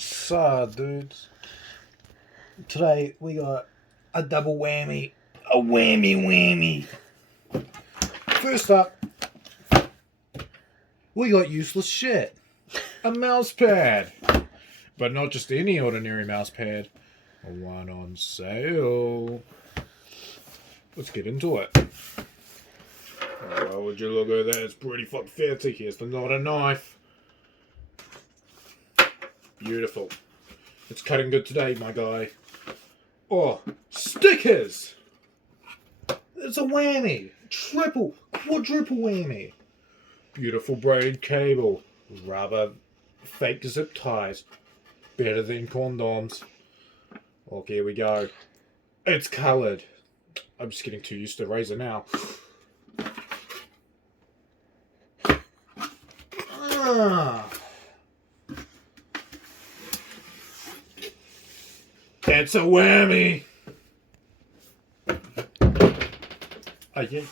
So, dudes, today we got a double whammy. A whammy. First up, we got useless shit. A mouse pad. But not just any ordinary mouse pad. One on sale. Let's get into it. Oh, would you look at that? It's pretty fucking fancy. Here's the not a knife. Beautiful. It's cutting good today, my guy. Oh, stickers! It's a whammy. Triple, quadruple whammy. Beautiful braided cable. Rubber fake zip ties. Better than condoms. Okay, here we go. It's coloured. I'm just getting too used to razor now. It's a whammy. Oh, yeah.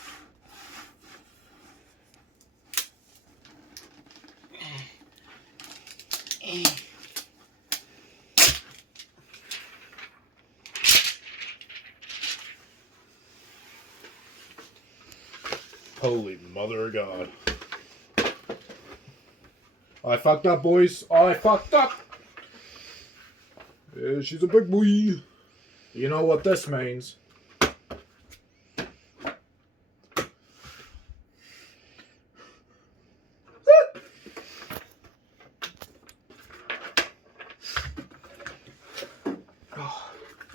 Holy mother of God. I fucked up, boys. I fucked up. Yeah, she's a big boy. You know what this means.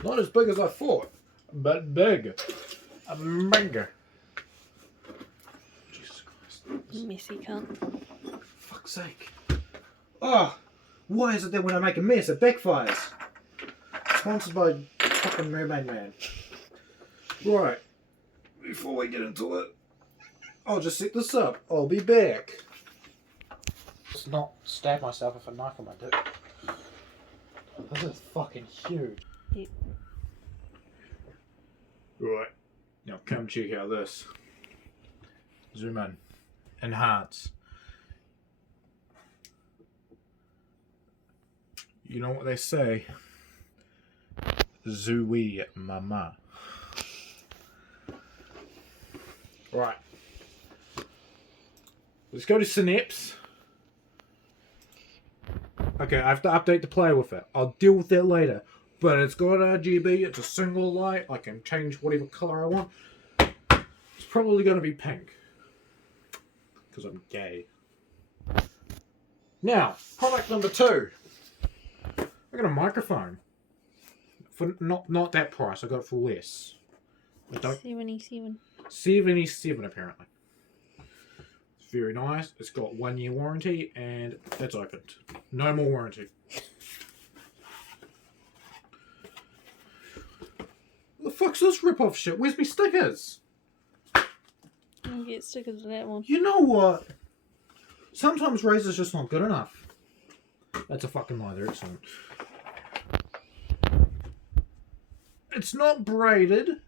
Not as big as I thought, but big. Bigger. Jesus Christ. Messy cunt. Fuck's sake. Oh, why is it that when I make a mess, it backfires? Sponsored by fucking Mermaid Man. Right. Before we get into it, I'll just set this up. I'll be back. Just not stab myself with a knife on my dick. This is fucking huge. Yep. Right. Now come check out this. Zoom in. Enhance. You know what they say? Zooey mama. Right. Let's go to Synapse. Okay, I have to update the player with it. I'll deal with that later. But it's got RGB, it's a single light, I can change whatever colour I want. It's probably going to be pink. Because I'm gay. Now, product number 2. I got a microphone. For not that price, I got it for less. I don't... 77. 77 apparently. It's very nice. It's got 1 year warranty and that's opened. No more warranty. What the fuck's this rip-off shit? Where's me stickers? You get stickers of that one. You know what? Sometimes Razor's just not good enough. That's a fucking lie. They're excellent. It's not braided,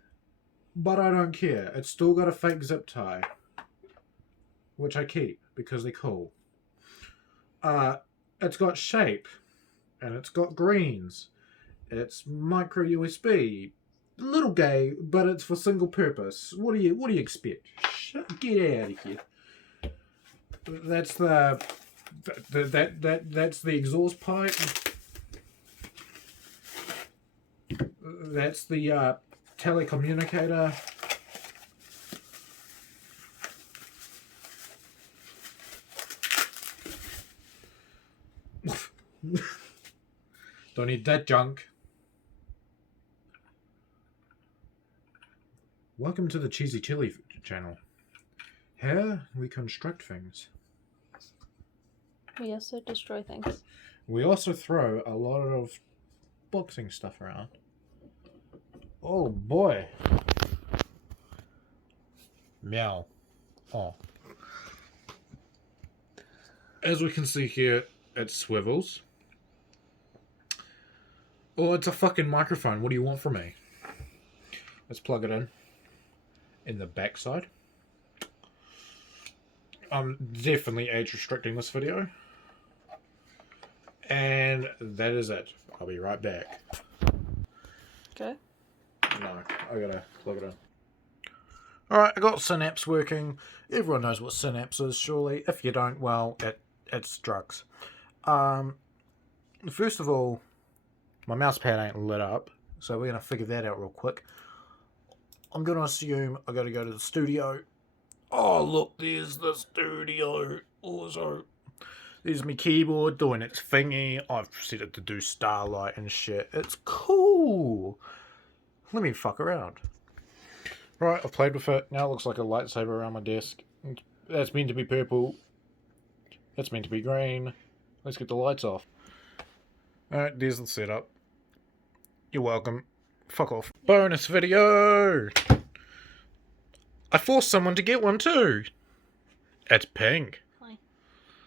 but I don't care. It's still got a fake zip tie, which I keep because they're cool. It's got shape, and it's got greens. It's micro USB. A little gay, but it's for single purpose. What do you expect? Get out of here. That's that's the exhaust pipe. That's the telecommunicator. Don't need that junk. Welcome to the Cheesy Chili channel. Here we construct things. We also destroy things. We also throw a lot of boxing stuff around. Oh boy. Meow. Oh. As we can see here, it swivels. Oh, it's a fucking microphone. What do you want from me? Let's plug it in the backside. I'm definitely age restricting this video. And that is it. I'll be right back. Okay. No, I gotta plug it in. Alright, I got Synapse working. Everyone knows what Synapse is, surely. If you don't, well, it's drugs. First of all, my mouse pad ain't lit up, so we're gonna figure that out real quick. I'm gonna assume I gotta go to the studio. Oh, look, there's the studio. Also, there's my keyboard doing its thingy. I've set it to do starlight and shit. It's cool. Let me fuck around. Right, I've played with it. Now it looks like a lightsaber around my desk. That's meant to be purple. That's meant to be green. Let's get the lights off. Alright, there's the setup. You're welcome. Fuck off. Bonus video! I forced someone to get one too. It's pink.